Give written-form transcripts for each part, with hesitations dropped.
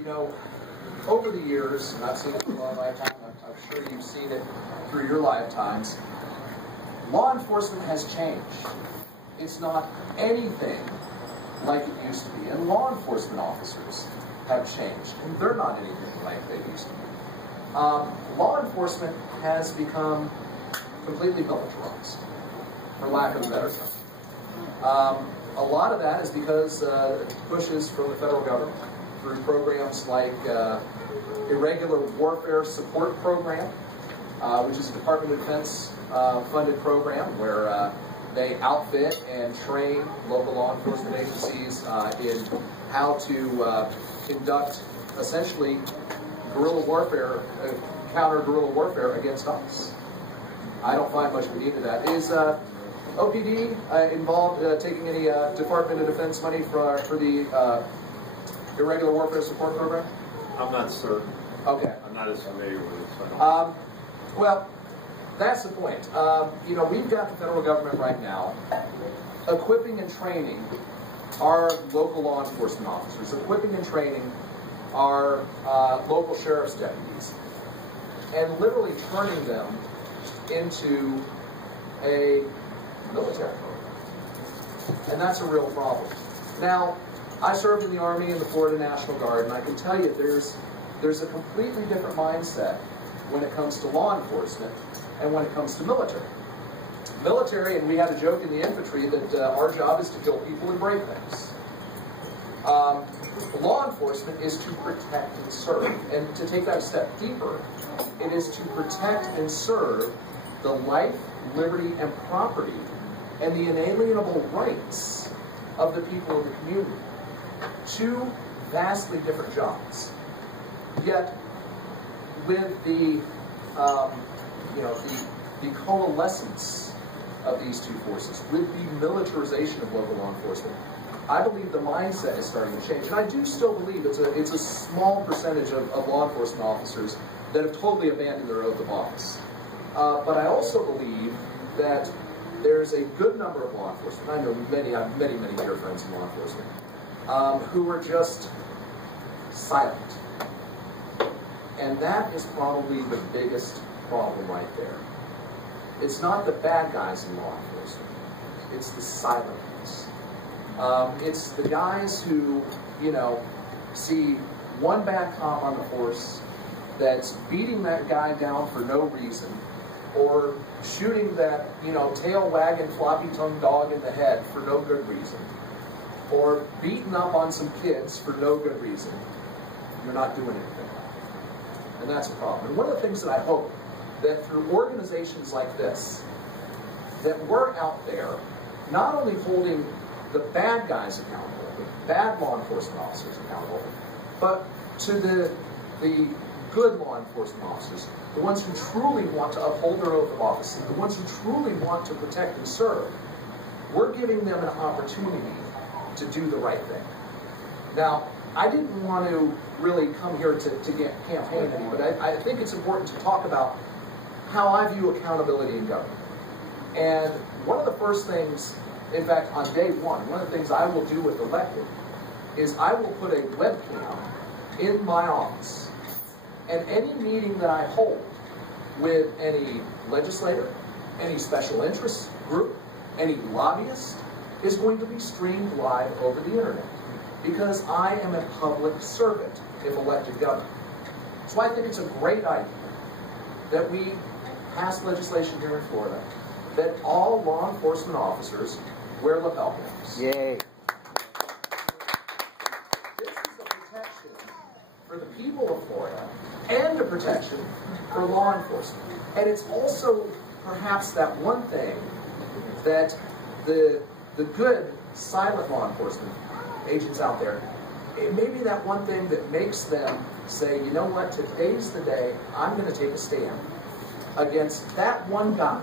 You know, over the years, and I've seen it for my lifetime, I'm sure you've seen it through your lifetimes, law enforcement has changed. It's not anything like it used to be. And law enforcement officers have changed, and they're not anything like they used to be. Law enforcement has become completely militarized, for lack of a better term. A lot of that is because pushes from the federal government through programs like Irregular Warfare Support Program, which is a Department of Defense funded program where they outfit and train local law enforcement agencies in how to conduct essentially guerrilla warfare, counter-guerrilla warfare against us. I don't find much of a need to that. Is OPD involved taking any Department of Defense money for the Irregular Warfare Support Program? I'm not certain. Okay. I'm not as familiar with it, so I don't well, that's the point. You know, we've got the federal government right now equipping and training our local law enforcement officers, equipping and training our local sheriff's deputies, and literally turning them into a military program. And that's a real problem. Now, I served in the Army and the Florida National Guard, and I can tell you there's a completely different mindset when it comes to law enforcement and when it comes to military. Military, and we had a joke in the infantry that our job is to kill people and break things. Law enforcement is to protect and serve. And to take that a step deeper, it is to protect and serve the life, liberty, and property and the inalienable rights of the people of the community. Two vastly different jobs. Yet, with the the coalescence of these two forces, with the militarization of local law enforcement, I believe the mindset is starting to change. And I do still believe it's a small percentage of law enforcement officers that have totally abandoned their oath of office. But I also believe that there's a good number of law enforcement, I know many, I have many dear friends in law enforcement, who are just silent. And that is probably the biggest problem right there. It's not the bad guys in law enforcement. It's the silent ones. It's the guys who, you know, see one bad cop on the force that's beating that guy down for no reason, or shooting that, you know, tail-wagging, floppy-tongued dog in the head for no good reason, or beating up on some kids for no good reason. You're not doing anything. And that's a problem. And one of the things that I hope that through organizations like this, that we're out there not only holding the bad guys accountable, the bad law enforcement officers accountable, but to the good law enforcement officers, the ones who truly want to uphold their oath of office, the ones who truly want to protect and serve. We're giving them an opportunity to do the right thing. Now, I didn't want to really come here to get campaign any, but I think it's important to talk about how I view accountability in government. And one of the first things, in fact, on day one of the things I will do with elected is I will put a webcam in my office. And any meeting that I hold with any legislator, any special interest group, any lobbyist, is going to be streamed live over the internet. Because I am a public servant if elected governor. So I think it's a great idea that we pass legislation here in Florida that all law enforcement officers wear lapel caps. Yay. This is a protection for the people of Florida and a protection for law enforcement. And it's also perhaps that one thing that the good silent law enforcement agents out there, it may be that one thing that makes them say, you know what, today's the day I'm going to take a stand against that one guy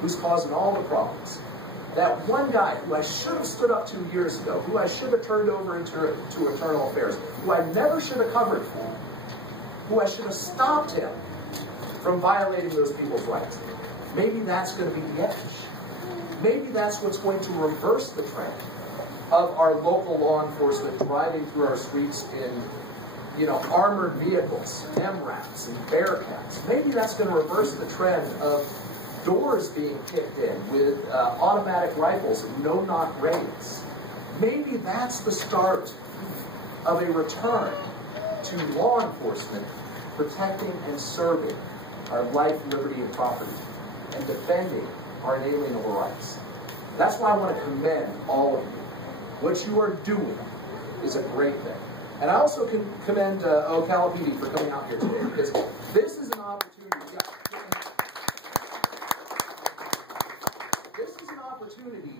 who's causing all the problems. That one guy who I should have stood up to years ago, who I should have turned over into internal affairs, who I never should have covered for, who I should have stopped him from violating those people's rights. Maybe that's going to be the edge. Maybe that's what's going to reverse the trend of our local law enforcement driving through our streets in armored vehicles, MRAPs and Bearcats. Maybe that's going to reverse the trend of doors being kicked in with automatic rifles and no-knock raids. Maybe that's the start of a return to law enforcement protecting and serving our life, liberty, and property, and defending our inalienable rights. That's why I want to commend all of you. What you are doing is a great thing. And I also can commend Ocala PD for coming out here today, because this is an opportunity. This is an opportunity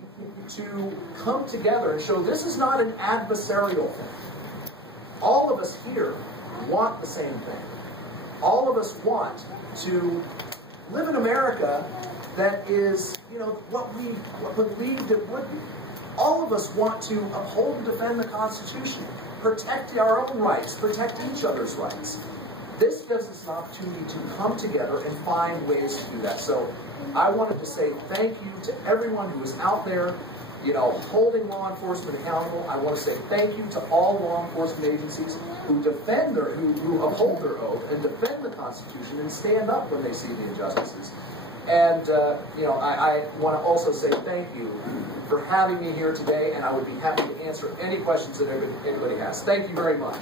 to come together and show this is not an adversarial thing. All of us here want the same thing. All of us want to live in America that is, what we believed it would be. All of us want to uphold and defend the Constitution, protect our own rights, protect each other's rights. This gives us an opportunity to come together and find ways to do that. So I wanted to say thank you to everyone who is out there, holding law enforcement accountable. I want to say thank you to all law enforcement agencies who defend who uphold their oath and defend the Constitution and stand up when they see the injustices. And, I want to also say thank you for having me here today, and I would be happy to answer any questions that anybody has. Thank you very much.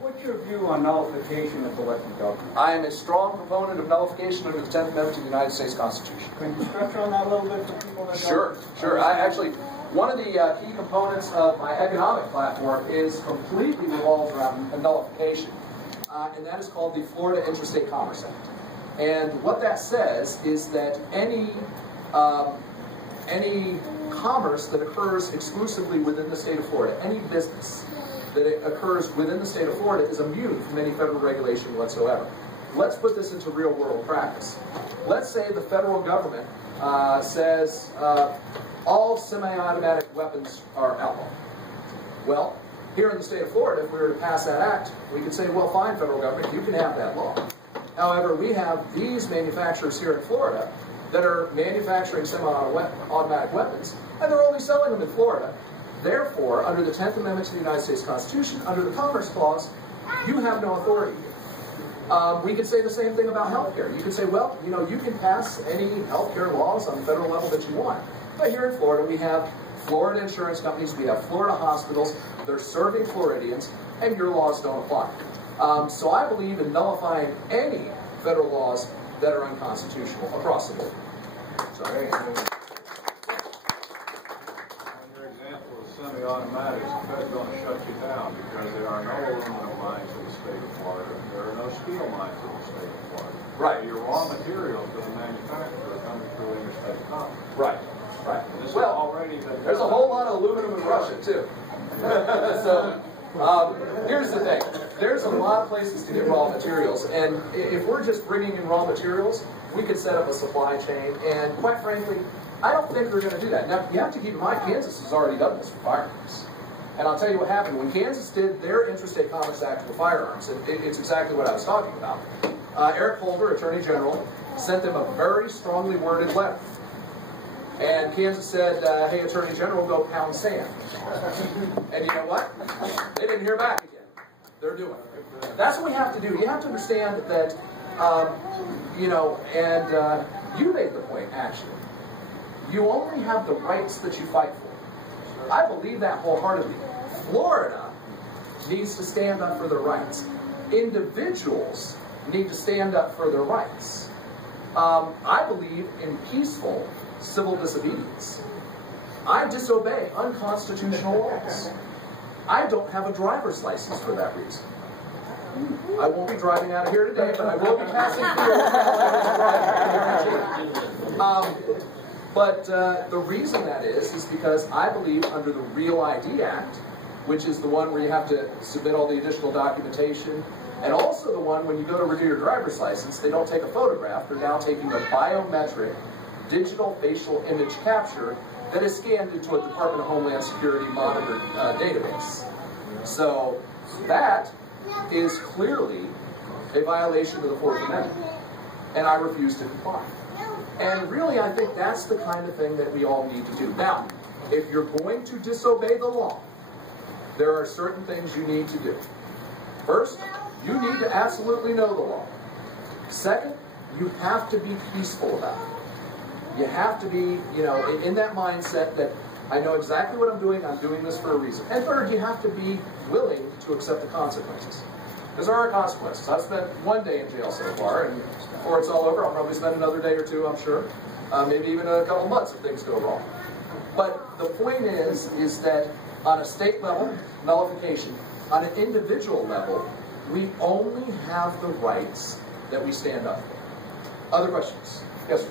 What's your view on nullification of the Western government? I am a strong proponent of nullification under the 10th Amendment to the United States Constitution. Can you stretch on that a little bit for people that Sure. One of the key components of my economic platform is completely revolves around nullification, and that is called the Florida Interstate Commerce Act. And what that says is that any commerce that occurs exclusively within the state of Florida, any business that occurs within the state of Florida, is immune from any federal regulation whatsoever. Let's put this into real-world practice. Let's say the federal government says all semi-automatic weapons are outlawed. Well, here in the state of Florida, if we were to pass that act, we could say, well, fine, federal government, you can have that law. However, we have these manufacturers here in Florida that are manufacturing semi-automatic weapons, and they're only selling them in Florida. Therefore, under the 10th Amendment to the United States Constitution, under the Commerce Clause, you have no authority here. We could say the same thing about health care. You could say, well, you can pass any health care laws on the federal level that you want. But here in Florida, we have Florida insurance companies, we have Florida hospitals, they're serving Floridians, and your laws don't apply. So I believe in nullifying any federal laws that are unconstitutional across the board. Sorry. Semi-automatics, the Fed's going to shut you down because there are no aluminum mines in the state of Florida. There are no steel mines in the state of Florida. Right. So your raw materials for the manufacturer are coming through interstate commerce. Right. Right. And this Well, already there's a whole lot of aluminum in Russia too. So here's the thing: there's a lot of places to get raw materials, and if we're just bringing in raw materials, we could set up a supply chain. And quite frankly, I don't think they're going to do that. Now, you have to keep in mind, Kansas has already done this for firearms. And I'll tell you what happened. When Kansas did their Interstate Commerce Act for firearms, it's exactly what I was talking about. Eric Holder, Attorney General, sent them a very strongly worded letter. And Kansas said, hey, Attorney General, go pound sand. And you know what? They didn't hear back again. They're doing it. That's what we have to do. You have to understand that, you made the point, actually. You only have the rights that you fight for. I believe that wholeheartedly. Florida needs to stand up for their rights. Individuals need to stand up for their rights. I believe in peaceful civil disobedience. I disobey unconstitutional laws. I don't have a driver's license for that reason. I won't be driving out of here today, but I will be passing through. But the reason that is because I believe under the Real ID Act, which is the one where you have to submit all the additional documentation, and also the one when you go to renew your driver's license, they don't take a photograph, they're now taking a biometric digital facial image capture that is scanned into a Department of Homeland Security monitored database. So that is clearly a violation of the Fourth Amendment, and I refuse to comply. And really, I think that's the kind of thing that we all need to do. Now, If you're going to disobey the law, there are certain things you need to do. First, you need to absolutely know the law. Second, you have to be peaceful about it. You have to be, in that mindset that I know exactly what I'm doing this for a reason. And third, you have to be willing to accept the consequences. Because there are consequences. I've spent 1 day in jail so far, and before it's all over, I'll probably spend another day or two, I'm sure. Maybe even a couple months if things go wrong. But the point is that on a state level, nullification, on an individual level, we only have the rights that we stand up for. Other questions? Yes, sir.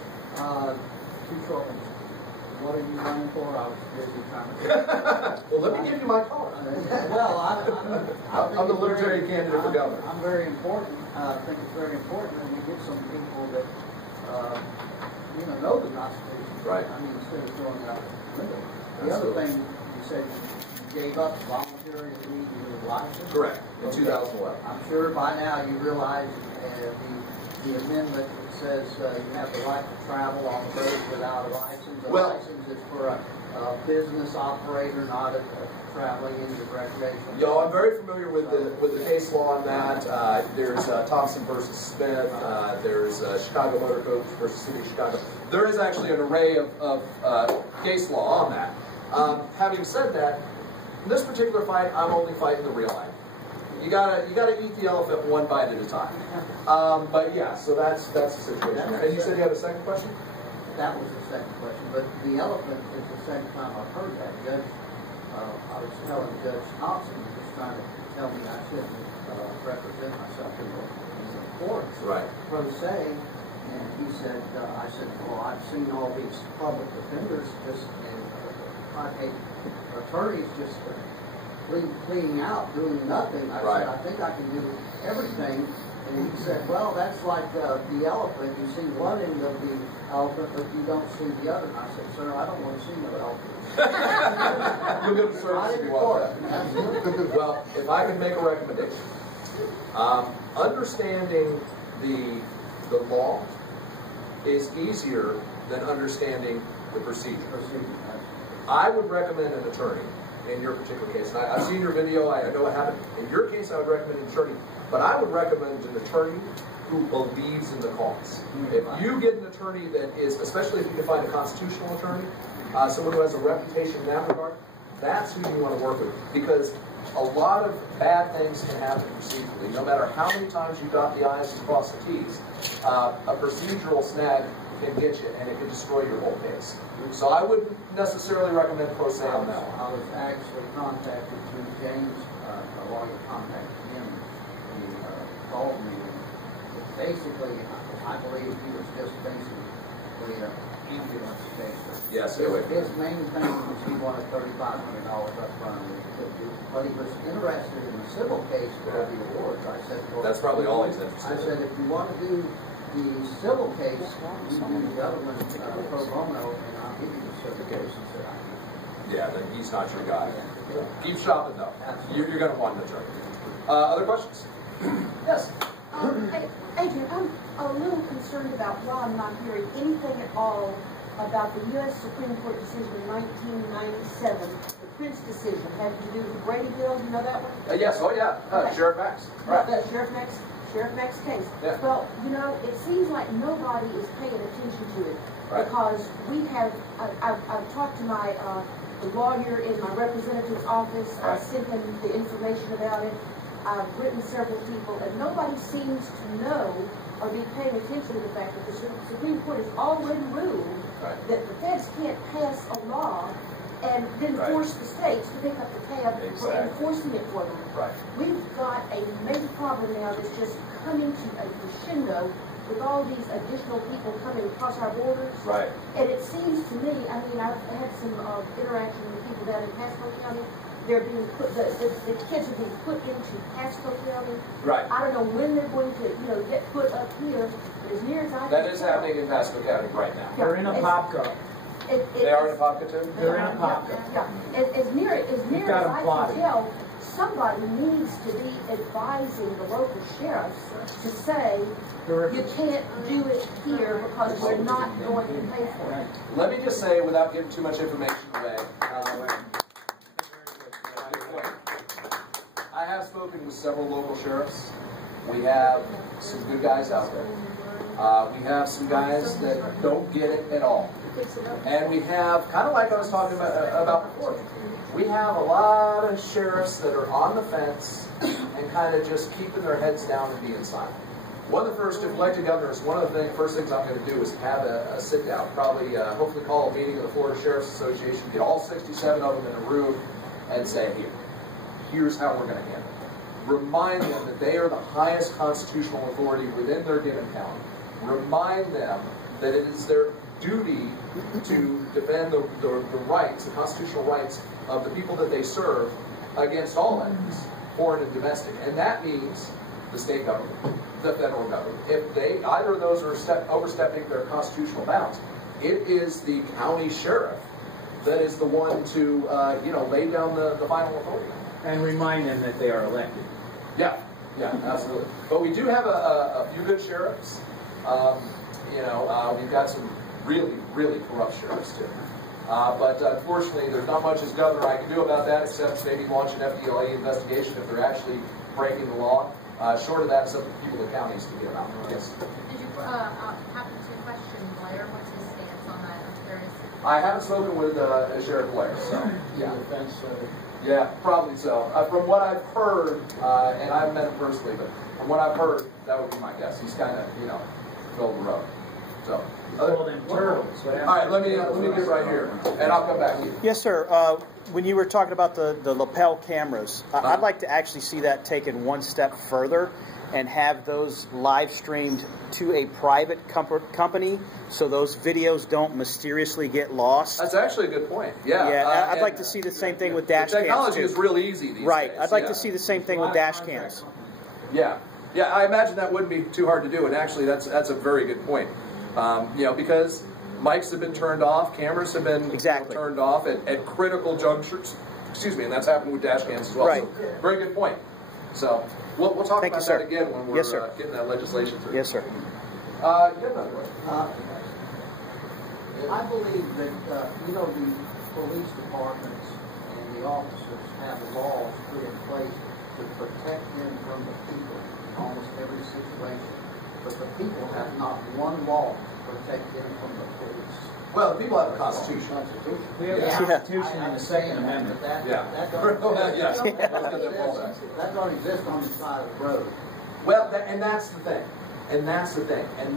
Two short ones. What are you running for? I was busy trying to... Well, let me give you my card. Well, I'm the Libertarian candidate for governor. I'm very important. I think it's very important that we get some people that, know the Constitution. Right. I mean, instead of throwing it out the window. The Absolutely. other thing, you said you gave up voluntary leave your license. Correct, in 2011. I'm sure by now you realize the amendment that says you have the right to travel on the road without a license. A license is for a business operator, not a traveling in your recreational. Yo, I'm very familiar with the case law on that. There's Thompson versus Smith. There's Chicago Motor Coach versus City of Chicago. There is actually an array of case law on that. Having said that, in this particular fight, I'm only fighting the real life. You gotta eat the elephant one bite at a time. But yeah, so that's the situation. And you said you had a second question? That was the second question. But the elephant is the second time I've heard that. Judge, I was telling Judge Thompson, he was trying to tell me I shouldn't represent myself in the courts. Right. Pro se. And he said, I said, well, I've seen all these public defenders and attorneys just pleading out, doing nothing. I said, I think I can do everything. And he said, well, that's like the elephant. You see one end of the elephant, but you don't see the other. And I said, sir, I don't want to see no elephant. You'll get a service if you want that. Well, if I can make a recommendation, understanding the law is easier than understanding the procedure. I would recommend an attorney in your particular case. And I've seen your video, I know what happened. In your case, I would recommend an attorney. But I would recommend an attorney who believes in the cause. If you get an attorney that is, especially if you can find a constitutional attorney, someone who has a reputation in that regard, that's who you want to work with. Because a lot of bad things can happen procedurally. No matter how many times you dot the I's and cross the T's, a procedural snag can get you, and it can destroy your whole case. So I wouldn't necessarily recommend pro se on that one. I was actually contacted through James, a lawyer contacted him. He called me. Basically, I believe he was just basically an ambulance chaser. Yes, his main thing was he wanted $3,500 up front. But he was interested in the civil case for the awards. I said, well, that's probably all he's interested in. I said, if you want to do the civil case, you do the other one pro bono, and I'll give you the certifications that I need. Yeah, then he's not your guy. Keep shopping though. You're going to want an attorney. Other questions? Yes. Adrian, I'm a little concerned about why I'm not hearing anything at all about the U.S. Supreme Court decision in 1997, the Prince decision, having to do with the Brady Bill. You know that one? Yes. Oh, yeah. Okay. Sheriff Max. Right. Sheriff Max case. Yeah. Well, it seems like nobody is paying attention to it because we have. I've talked to the lawyer in my representative's office. I sent him the information about it. I've written several people, and nobody seems to know or be paying attention to the fact that the Supreme Court has already ruled that the feds can't pass a law and then force the states to pick up the tab for enforcing it for them. We've got a major problem now that's just coming to a crescendo with all these additional people coming across our borders. And it seems to me, I mean, I've had some interaction with people down in Pasco County. They're being put, the kids are being put into Pasco County. I don't know when they're going to, get put up here, but as near as I can That is happening in Pasco County right now. They're in a Apopka. They are in Apopka too? They're in Apopka. Yeah. As near as I can tell, somebody needs to be advising the local sheriffs to say, you can't do it here because we're not going to pay for it. Let me just say, without giving too much information away, I have spoken with several local sheriffs. We have some good guys out there. We have some guys that don't get it at all. And we have, kind of like I was talking about before, we have a lot of sheriffs that are on the fence and kind of just keeping their heads down and being silent. One of the first, if elected governors, one of the first things I'm going to do is have a sit down, probably, hopefully call a meeting of the Florida Sheriff's Association, get all 67 of them in a room and say, here's how we're going to handle it. Remind them that they are the highest constitutional authority within their given county. Remind them that it is their duty to defend the rights, the constitutional rights of the people that they serve against all enemies, foreign and domestic. And that means the state government, the federal government. If they, either of those are overstepping their constitutional bounds, it is the county sheriff that is the one to, lay down the final authority. And remind them that they are elected. Yeah, absolutely. But we do have a few good sheriffs. We've got some really, really corrupt sheriffs too. But unfortunately, there's not much as governor I can do about that, except maybe launch an FDLA investigation if they're actually breaking the law. Short of that, it's up to the people of the counties to get them out. Yes. Did you happen to question Blair? What's his stance on that? I'm curious. I haven't spoken with Sheriff Blair, so yeah. Yeah, probably so. From what I've heard, and I haven't met him personally, but from what I've heard, that would be my guess. He's kind of, middle of the road. So. Call them turtles. All right, let me get right here, and I'll come back to you. Yes, sir. When you were talking about the lapel cameras, I'd like to actually see that taken one step further and have those live streamed to a private company so those videos don't mysteriously get lost. That's actually a good point. Yeah. Yeah, I'd like to see the same thing with dash cams. Technology is real easy these days. I'd like to see the same thing with dash cams. Yeah. Yeah, I imagine that wouldn't be too hard to do, and actually that's a very good point. Because mics have been turned off, cameras have been turned off at critical junctures. Excuse me, and that's happened with dash cams as well. Right. So, very good point. So we'll talk about that again when we're getting that legislation through. Yes, sir. I believe that the police departments and the officers have laws put in place to protect them from the people in almost every situation. But the people have not one law to protect them from the police. Well, the people have a constitution. We have a constitution and the Second Amendment. That don't exist on the side of the road. Well, and that's the thing. And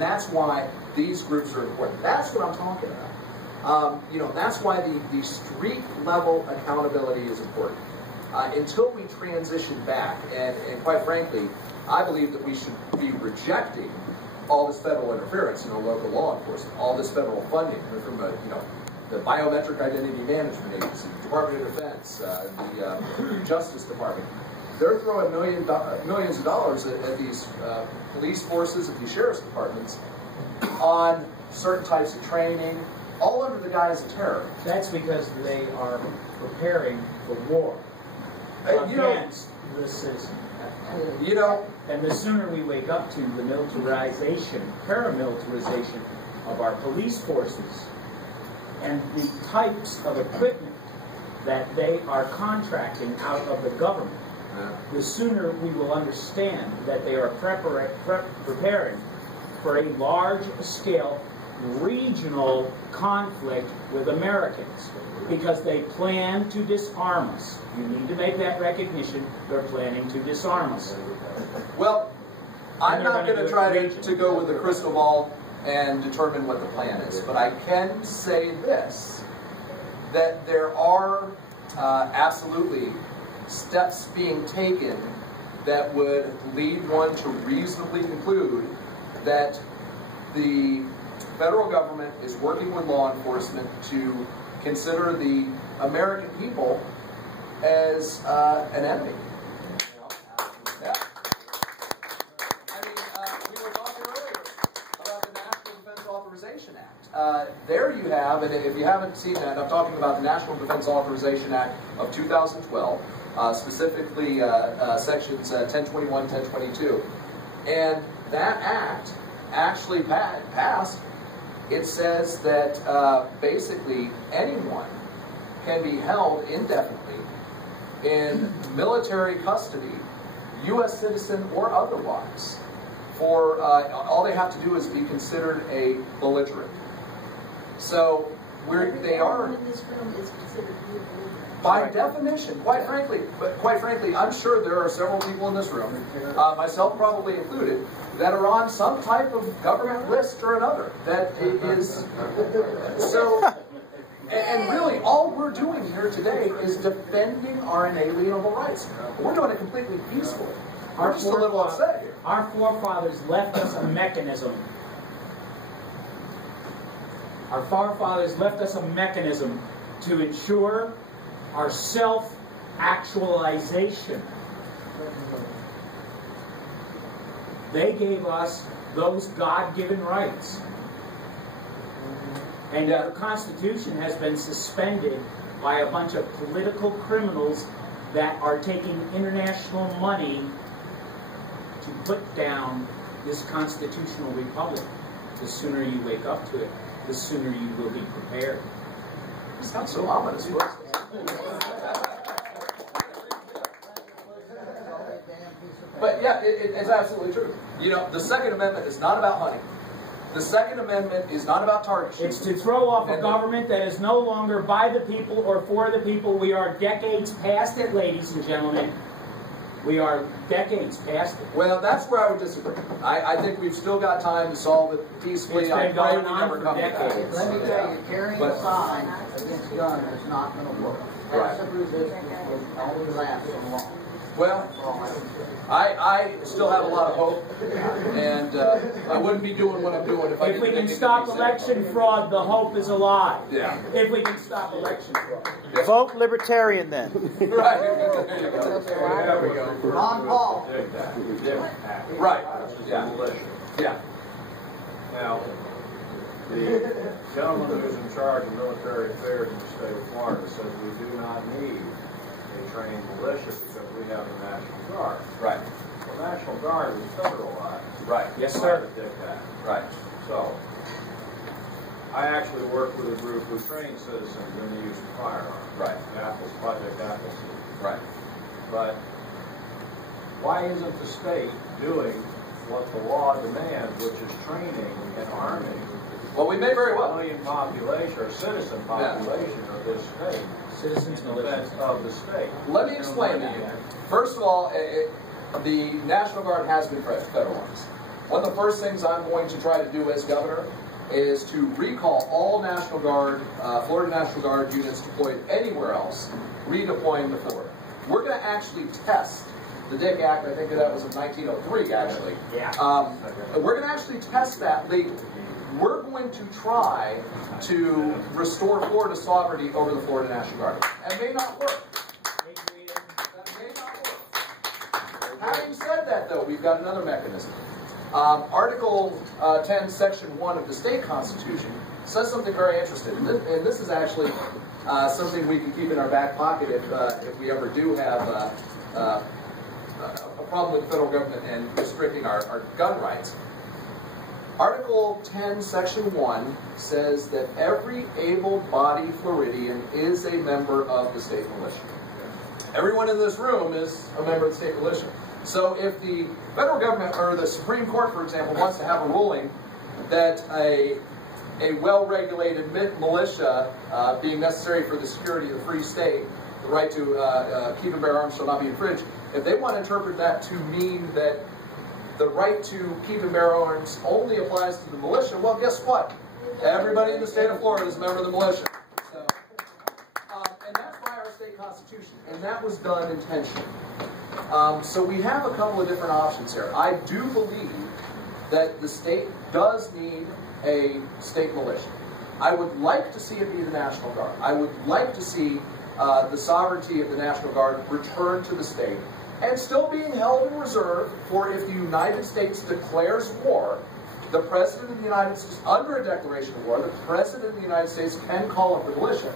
that's why these groups are important. That's what I'm talking about. That's why the street level accountability is important. Until we transition back, and quite frankly, I believe that we should be rejecting all this federal interference in local law enforcement, all this federal funding from the Biometric Identity Management Agency, the Department of Defense, the Justice Department. They're throwing millions of dollars at these police forces, at these sheriff's departments, on certain types of training, all under the guise of terror. That's because they are preparing for war against the citizen. And the sooner we wake up to the militarization, paramilitarization of our police forces and the types of equipment that they are contracting out of the government, the sooner we will understand that they are preparing for a large-scale regional conflict with Americans because they plan to disarm us. You need to make that recognition. They're planning to disarm us. Well, I'm not going to try to go with the crystal ball and determine what the plan is, but I can say this, that there are absolutely steps being taken that would lead one to reasonably conclude that the federal government is working with law enforcement to consider the American people as an enemy. Yeah. I mean, we were talking earlier about the National Defense Authorization Act. There you have, and if you haven't seen that, I'm talking about the National Defense Authorization Act of 2012, specifically sections 1021, 1022. And that act actually passed. It says that basically anyone can be held indefinitely in military custody, U.S. citizen or otherwise, for all they have to do is be considered a belligerent. So they are, in this room is considered to be a belligerent. by definition, quite frankly, I'm sure there are several people in this room, myself probably included, that are on some type of government list or another. That is so. And really, all we're doing here today is defending our inalienable rights. We're doing it completely peacefully. We're just a little upset here. Our forefathers left us a mechanism. Our forefathers left us a mechanism to ensure our self-actualization. They gave us those God-given rights. And our Constitution has been suspended by a bunch of political criminals that are taking international money to put down this constitutional republic. The sooner you wake up to it, the sooner you will be prepared. It's not so ominous, was it? But yeah, it's absolutely true. You know, the Second Amendment is not about hunting. The Second Amendment is not about target shooting. It's to throw off a government that is no longer by the people or for the people. We are decades past it, ladies and gentlemen. We are decades past it. Well, that's where I would disagree. I think we've still got time to solve it peacefully. It's been going on for to that. decades. Let me tell you, carrying a sign against gun is not going to work. Passive resistance will only last so long. Well, I still have a lot of hope, and I wouldn't be doing what I'm doing if I didn't. If we can stop election fraud, the hope is alive. Yeah. If we can stop election fraud. Vote Libertarian then. Right. There you go. There we go. Ron Paul. Right. Yeah. Yeah. Now, the gentleman who's in charge of military affairs in the state of Florida says we do not need a trained militia because we have the National Guard. Right. The National Guard is federalized. Right. Yes, sir. Right. So, I actually work with a group who trains citizens in the use of firearms. Right. Project Appleseed. Right. But why isn't the state doing what the law demands, which is training and arming? Well, we may very well. Civilian population or citizen population of this state. Citizens in defense of the state. Let me explain to you. First of all, the National Guard has been federalized. One of the first things I'm going to try to do as governor is to recall all National Guard, Florida National Guard units deployed anywhere else, redeploying to Florida. We're going to actually test the Dick Act. I think that was in 1903, actually. Yeah. We're going to actually test that legally. We're going to try to restore Florida sovereignty over the Florida National Guard. It may not work. That may not work. Having said that, though, we've got another mechanism. Article 10, Section 1 of the state constitution says something very interesting. And this is actually something we can keep in our back pocket if we ever do have a problem with the federal government and restricting our gun rights. Article 10, Section 1 says that every able-bodied Floridian is a member of the state militia. Everyone in this room is a member of the state militia. So if the federal government or the Supreme Court, for example, wants to have a ruling that a well-regulated militia being necessary for the security of the free state, the right to keep and bear arms shall not be infringed, if they want to interpret that to mean that the right to keep and bear arms only applies to the militia, well, guess what? Everybody in the state of Florida is a member of the militia. So, and that's by our state constitution, and that was done intentionally. So we have a couple of different options here. I do believe that the state does need a state militia. I would like to see it be the National Guard. I would like to see the sovereignty of the National Guard returned to the state and still being held in reserve for if the United States declares war, the President of the United States, under a declaration of war, the President of the United States can call up the militia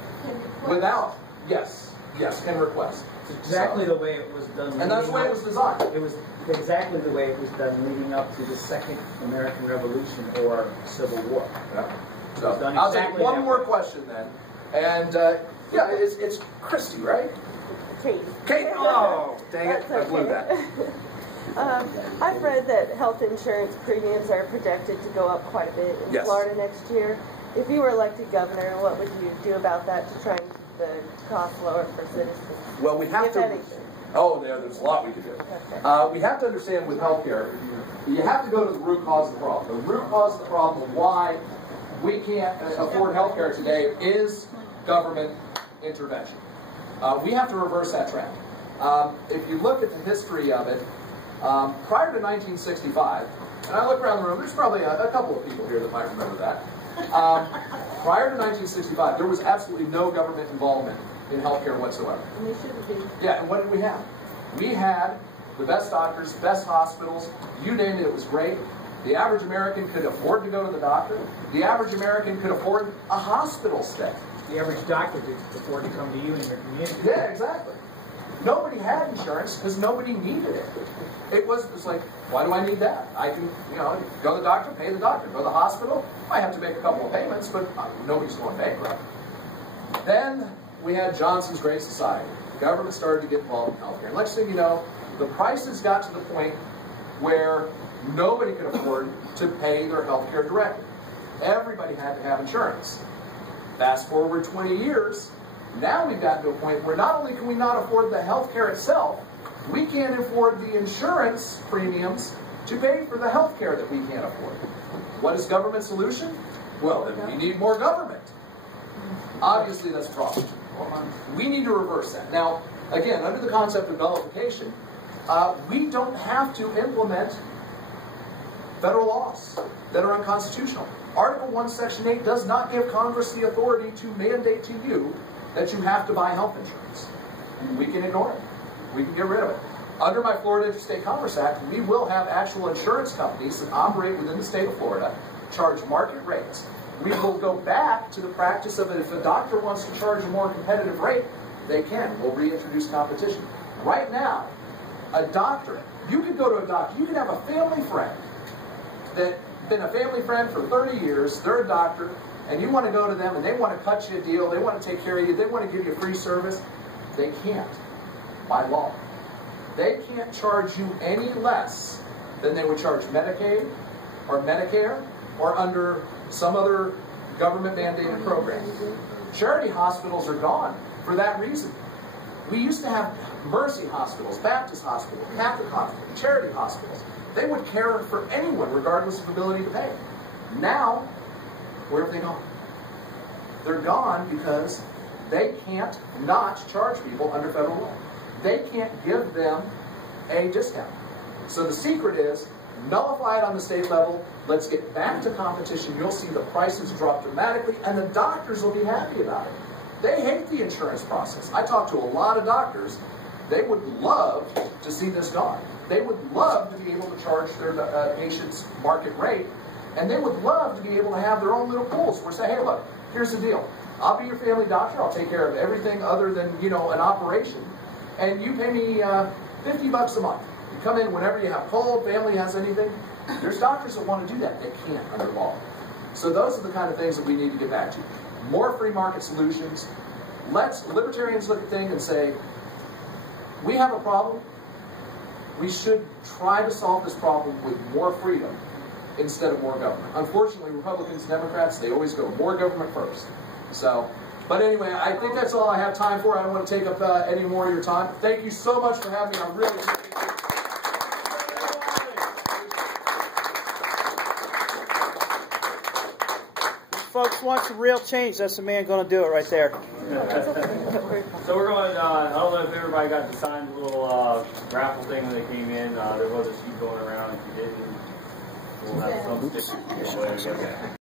without, yes, can request. It's exactly the way it was done. And that's the way it was designed. It was exactly the way it was done leading up to the Second American Revolution or Civil War. Yeah. So I'll take one more question then. And yeah, it's Christy, right? Kate. Kate. Oh, dang it! That's I blew that. I've read that health insurance premiums are projected to go up quite a bit in Florida next year. If you were elected governor, what would you do about that to try and keep the cost lower for citizens? Well, we have to. Anything. Oh, there's a lot we could do. Okay. We have to understand with healthcare, you have to go to the root cause of the problem. The root cause of the problem of why we can't afford healthcare today is government intervention. We have to reverse that trend. If you look at the history of it, prior to 1965, and I look around the room, there's probably a couple of people here that might remember that. Prior to 1965, there was absolutely no government involvement in healthcare whatsoever. And they shouldn't be. Yeah, and what did we have? We had the best doctors, best hospitals, you name it, it was great. The average American could afford to go to the doctor. The average American could afford a hospital stay. The average doctor could afford to come to you in your community. Yeah, exactly. Nobody had insurance because nobody needed it. It was like, why do I need that? I can, go to the doctor, pay the doctor. Go to the hospital, I have to make a couple of payments, but nobody's going bankrupt. Then we had Johnson's Great Society. The government started to get involved in healthcare. And next thing you know, the prices got to the point where nobody could afford to pay their healthcare directly. Everybody had to have insurance. Fast forward 20 years, now we've gotten to a point where not only can we not afford the healthcare itself, we can't afford the insurance premiums to pay for the healthcare that we can't afford. What is government solution? Well, then we need more government. Obviously, that's a problem. We need to reverse that. Now, again, under the concept of nullification, we don't have to implement federal laws that are unconstitutional. Article 1, Section 8 does not give Congress the authority to mandate to you that you have to buy health insurance. We can ignore it. We can get rid of it. Under my Florida Interstate Commerce Act, we will have actual insurance companies that operate within the state of Florida, charge market rates. We will go back to the practice of it. If a doctor wants to charge a more competitive rate, they can. We'll reintroduce competition. Right now, a doctor, you could go to a doctor, you could have a family friend that been a family friend for 30 years, they're a doctor, and you want to go to them and they want to cut you a deal, they want to take care of you, they want to give you free service. They can't, by law. They can't charge you any less than they would charge Medicaid or Medicare or under some other government mandated program. Charity hospitals are gone for that reason. We used to have Mercy hospitals, Baptist hospitals, Catholic hospitals, charity hospitals. They would care for anyone regardless of ability to pay. Now, where have they gone? They're gone because they can't not charge people under federal law. They can't give them a discount. So the secret is, nullify it on the state level, let's get back to competition, you'll see the prices drop dramatically, and the doctors will be happy about it. They hate the insurance process. I talk to a lot of doctors, they would love to see this gone. They would love to be able to charge their patients market rate, and they would love to be able to have their own little pools where say, hey, look, here's the deal. I'll be your family doctor. I'll take care of everything other than, an operation. And you pay me $50 a month. You come in whenever you have cold, family has anything. There's doctors that want to do that. They can't under law. So those are the kind of things that we need to get back to. More free market solutions. Let's libertarians look at things and say, we have a problem. We should try to solve this problem with more freedom instead of more government. Unfortunately, Republicans and Democrats, they always go more government first. So, but anyway, I think that's all I have time for. I don't want to take up any more of your time. Thank you so much for having me. I really appreciate it. Folks want some real change. That's the man going to do it right there. So we're going, I don't know if everybody got to sign the little raffle thing when they came in. There was a sheet going around. If you didn't, we'll have some stickers.